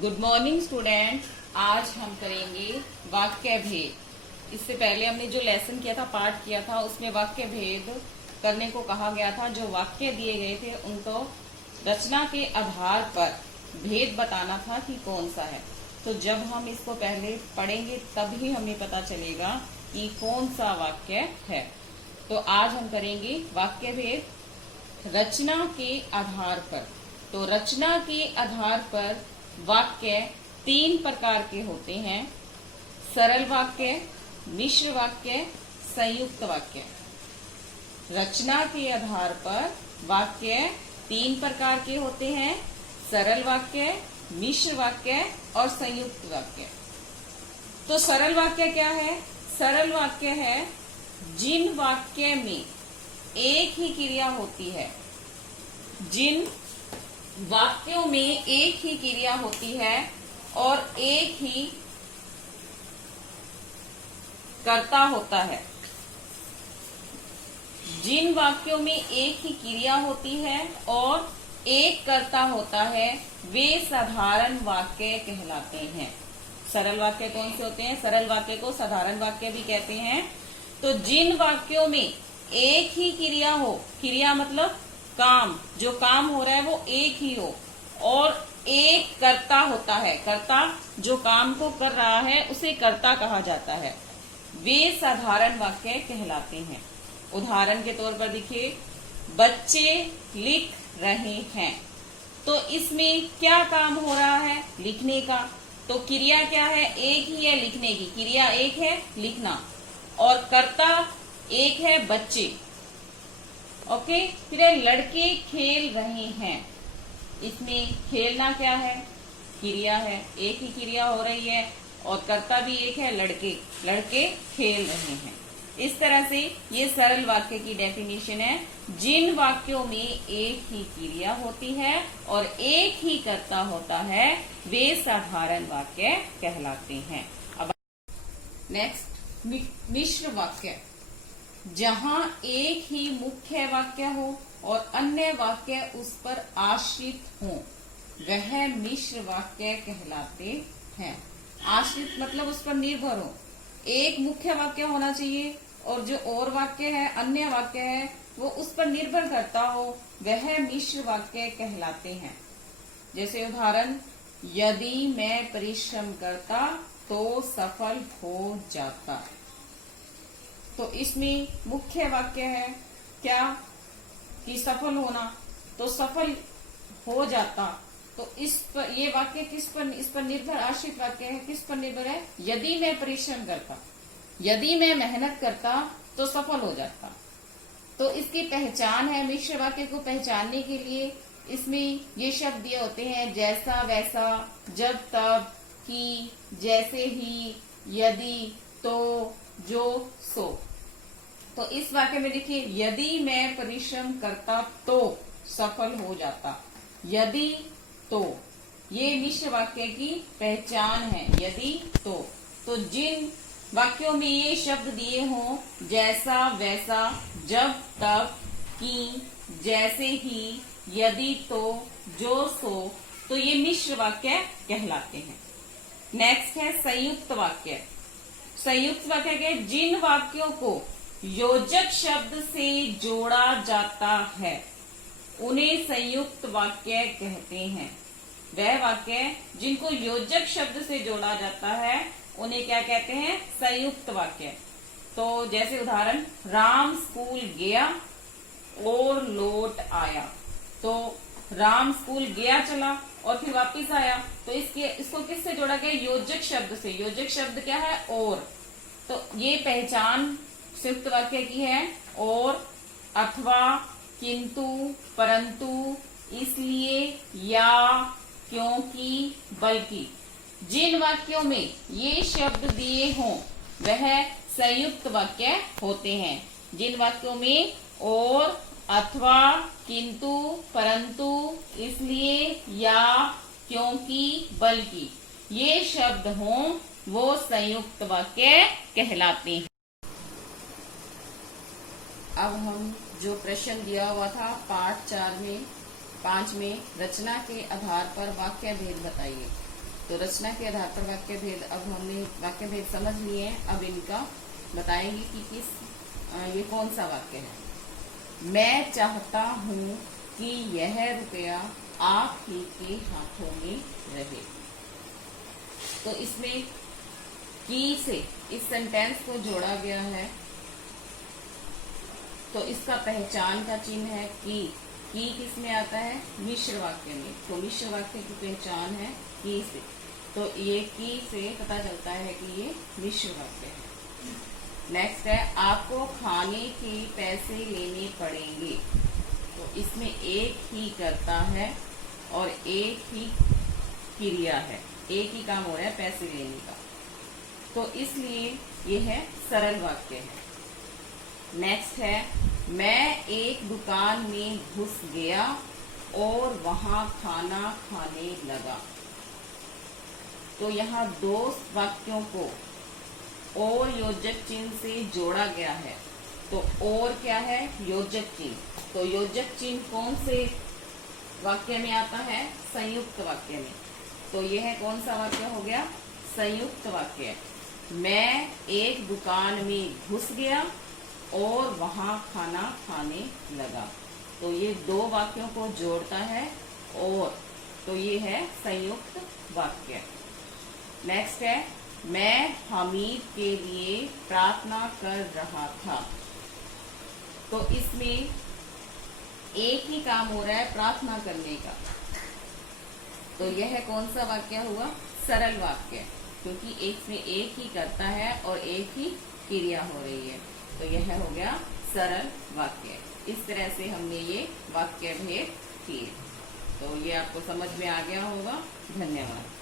Good morning student. आज हम करेंगे वाक्य भेद। इससे पहले हमने जो लेसन किया था, पाठ किया था, उसमें वाक्य भेद करने को कहा गया था। जो वाक्य दिए गए थे उनको रचना के आधार पर भेद बताना था कि कौन सा है। तो जब हम इसको पहले पढ़ेंगे तभी हमें पता चलेगा कि कौन सा वाक्य है। तो आज हम करेंगे वाक्य भेद रचना के आधार पर। तो रचना के आधार पर वाक्य 3 प्रकार के होते हैं: सरल वाक्य, मिश्र वाक्य, संयुक्त वाक्य। रचना के आधार पर वाक्य 3 प्रकार के होते हैं: सरल वाक्य, मिश्र वाक्य और संयुक्त वाक्य। तो सरल वाक्य क्या है? सरल वाक्य है जिन वाक्य में एक ही क्रिया होती है, जिन वाक्यों में एक ही क्रिया होती है और एक ही कर्ता होता है। जिन वाक्यों में एक ही क्रिया होती है और एक कर्ता होता है, वे साधारण वाक्य कहलाते हैं। सरल वाक्य कौन से होते हैं? सरल वाक्य को साधारण वाक्य भी कहते हैं। तो जिन वाक्यों में एक ही क्रिया हो, क्रिया मतलब काम, जो काम हो रहा है वो एक ही हो और एक कर्ता होता है, कर्ता जो काम को कर रहा है उसे कर्ता कहा जाता है, वे साधारण वाक्य कहलाते हैं। उदाहरण के तौर पर देखिए, बच्चे लिख रहे हैं। तो इसमें क्या काम हो रहा है? लिखने का। तो क्रिया क्या है? एक ही है, लिखने की। क्रिया एक है, लिखना, और कर्ता एक है, बच्चे। ओके। फिर लड़के खेल रहे हैं। इसमें खेलना क्या है? क्रिया है, एक ही क्रिया हो रही है और कर्ता भी एक है, लड़के। लड़के खेल रहे हैं। इस तरह से ये सरल वाक्य की डेफिनेशन है। जिन वाक्यों में एक ही क्रिया होती है और एक ही कर्ता होता है, वे साधारण वाक्य कहलाते हैं। अब नेक्स्ट, मिश्र वाक्य। जहां एक ही मुख्य वाक्य हो और अन्य वाक्य उस पर आश्रित हो, वह मिश्र वाक्य कहलाते हैं। आश्रित मतलब उस पर निर्भर हो। एक मुख्य वाक्य होना चाहिए और जो और वाक्य है, अन्य वाक्य है, वो उस पर निर्भर करता हो, वह मिश्र वाक्य कहलाते हैं। जैसे उदाहरण, यदि मैं परिश्रम करता तो सफल हो जाता। तो इसमें मुख्य वाक्य है क्या कि सफल होना, तो सफल हो जाता। तो इस पर ये वाक्य किस पर, इस पर निर्भर आश्रित वाक्य है। किस पर निर्भर है? यदि मैं परिश्रम करता, यदि मैं मेहनत करता तो सफल हो जाता। तो इसकी पहचान है, मिश्र वाक्य को पहचानने के लिए इसमें ये शब्द दिए होते हैं: जैसा वैसा, जब तब, कि, जैसे ही, यदि, तो, जो, सो। तो इस वाक्य में देखिए, यदि मैं परिश्रम करता तो सफल हो जाता। यदि, तो, ये मिश्र वाक्य की पहचान है। यदि, तो जिन वाक्यों में ये शब्द दिए हों, जैसा वैसा, जब तब, कि, जैसे ही, यदि, तो, जो, सो, तो ये मिश्र वाक्य कहलाते हैं। नेक्स्ट है संयुक्त वाक्य। संयुक्त वाक्य के जिन वाक्यों को योजक शब्द से जोड़ा जाता है, उन्हें संयुक्त वाक्य कहते हैं। वह वाक्य जिनको योजक शब्द से जोड़ा जाता है, उन्हें क्या कहते हैं? संयुक्त वाक्य। तो जैसे उदाहरण, राम स्कूल गया और लौट आया। तो राम स्कूल गया, चला और फिर वापिस आया। तो इसको किससे जोड़ा गया? योजक शब्द से। योजक शब्द क्या है? और। तो ये पहचान संयुक्त वाक्य की है। और, अथवा, किंतु, परंतु, इसलिए, या, क्योंकि, बल्कि। जिन वाक्यों में ये शब्द दिए हों, वह संयुक्त वाक्य होते हैं। जिन वाक्यों में और, अथवा, किंतु, परंतु, इसलिए, या, क्योंकि, बल्कि ये शब्द हों, वो संयुक्त वाक्य कहलाते हैं। अब हम जो प्रश्न दिया हुआ था पाठ 4 में 5 में, रचना के आधार पर वाक्य भेद बताइए। तो रचना के आधार पर वाक्य भेद, अब हमने वाक्य भेद समझ लिए हैं, अब इनका बताएंगे कि ये कौन सा वाक्य है। मैं चाहता हूँ कि यह रुपया आप ही के हाथों में रहे। तो इसमें की से इस सेंटेंस को जोड़ा गया है, तो इसका पहचान का चिन्ह है की किस में आता है, मिश्र वाक्य में। तो मिश्र वाक्य की पहचान है की से, तो ये की से पता चलता है कि ये मिश्र वाक्य है। नेक्स्ट है आपको खाने के पैसे लेने पड़ेंगे। तो इसमें एक ही करता है और एक ही क्रिया है, एक ही काम हो रहा है पैसे लेने का, तो इसलिए ये है सरल वाक्य है। नेक्स्ट है मैं एक दुकान में घुस गया और वहां खाना खाने लगा। तो यहाँ दो वाक्यों को और योजक चिन्ह से जोड़ा गया है। तो और क्या है, योजक चिन्ह। तो योजक चिन्ह कौन से वाक्य में आता है, संयुक्त वाक्य में। तो यह कौन सा वाक्य हो गया, संयुक्त वाक्य। मैं एक दुकान में घुस गया और वहां खाना खाने लगा। तो ये दो वाक्यों को जोड़ता है और, तो ये है संयुक्त वाक्य। नेक्स्ट है मैं हमीद के लिए प्रार्थना कर रहा था। तो इसमें एक ही काम हो रहा है, प्रार्थना करने का। तो यह कौन सा वाक्य हुआ, सरल वाक्य, क्योंकि एक में एक ही करता है और एक ही क्रिया हो रही है। तो यह हो गया सरल वाक्य। इस तरह से हमने ये वाक्य भेद किए। तो ये आपको समझ में आ गया होगा। धन्यवाद।